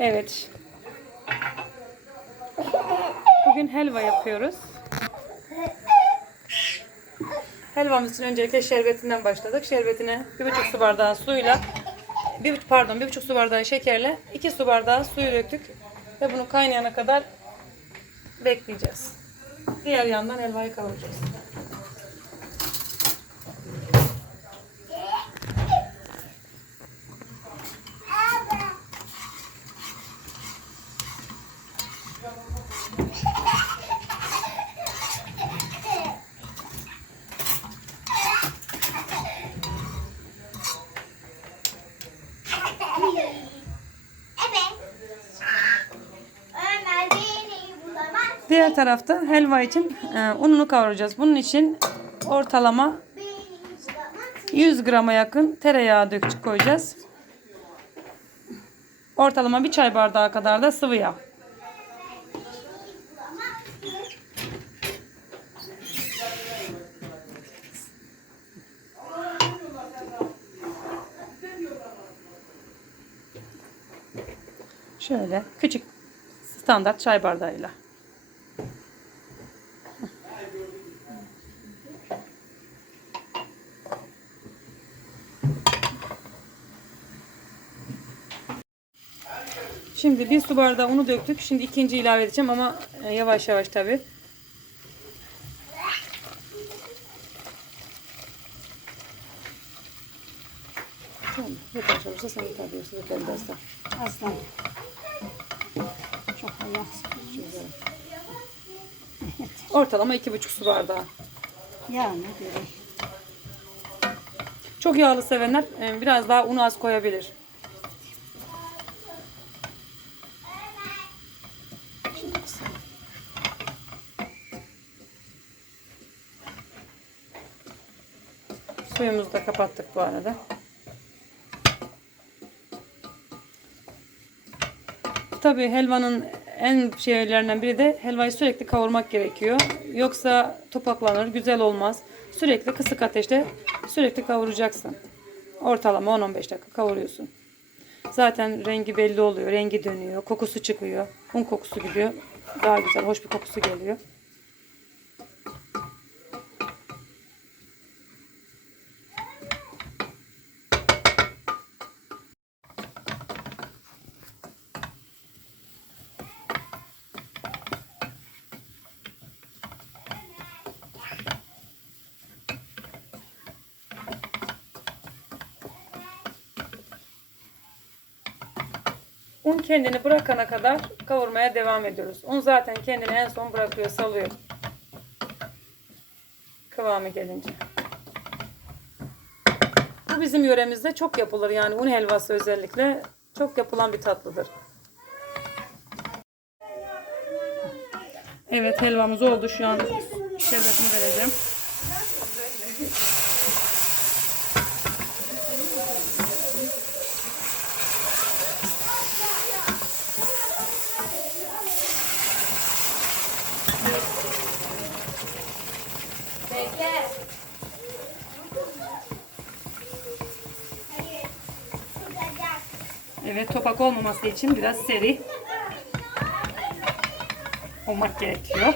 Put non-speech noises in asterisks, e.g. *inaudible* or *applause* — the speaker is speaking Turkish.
Evet. Bugün helva yapıyoruz. Helvamız için öncelikle şerbetinden başladık. Şerbetine bir buçuk su bardağı suyla bir buçuk- pardon bir buçuk su bardağı şekerle iki su bardağı suyu döktük ve bunu kaynayana kadar bekleyeceğiz. Diğer yandan helvayı kavuracağız. Diğer tarafta helva için e, ununu kavuracağız. Bunun için ortalama Beni bulamaz. 100 grama yakın tereyağı dök koyacağız. Ortalama bir çay bardağı kadar da sıvı yağ. Şöyle küçük standart çay bardağıyla. Şimdi bir su bardağı unu döktük. Şimdi ikinci ilave edeceğim ama e, yavaş yavaş tabi. Tamam. Yeter olursa sen yeter diyorsun. Yeter Çok Allah sıkıcı. *laughs* Ortalama iki buçuk su bardağı. Yani göre. Çok yağlı sevenler e, biraz daha unu az koyabilir. Suyumuzu da kapattık bu arada. Tabii helvanın en şeylerinden biri de helvayı sürekli kavurmak gerekiyor. Yoksa topaklanır, güzel olmaz. Sürekli kısık ateşte sürekli kavuracaksın. Ortalama 10-15 dakika kavuruyorsun. Zaten rengi belli oluyor, rengi dönüyor, kokusu çıkıyor. Un kokusu gidiyor. Daha güzel, hoş bir kokusu geliyor. Un kendini bırakana kadar kavurmaya devam ediyoruz. Un zaten kendini en son bırakıyor, salıyor. Kıvamı gelince. Bu bizim yöremizde çok yapılır. Yani un helvası özellikle çok yapılan bir tatlıdır. Evet helvamız oldu. Şu an şerbetini vereceğim. Evet topak olmaması için biraz seri olmak gerekiyor.